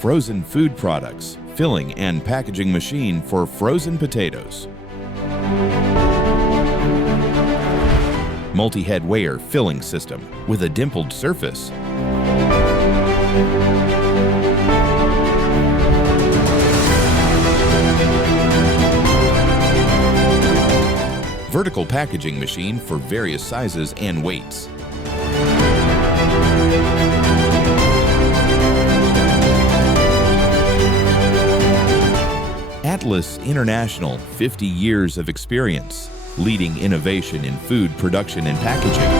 frozen food products, filling and packaging machine for frozen potatoes. Multi-head weigher filling system with a dimpled surface. Vertical packaging machine for various sizes and weights. Atlas International, 50 years of experience, leading innovation in food production and packaging.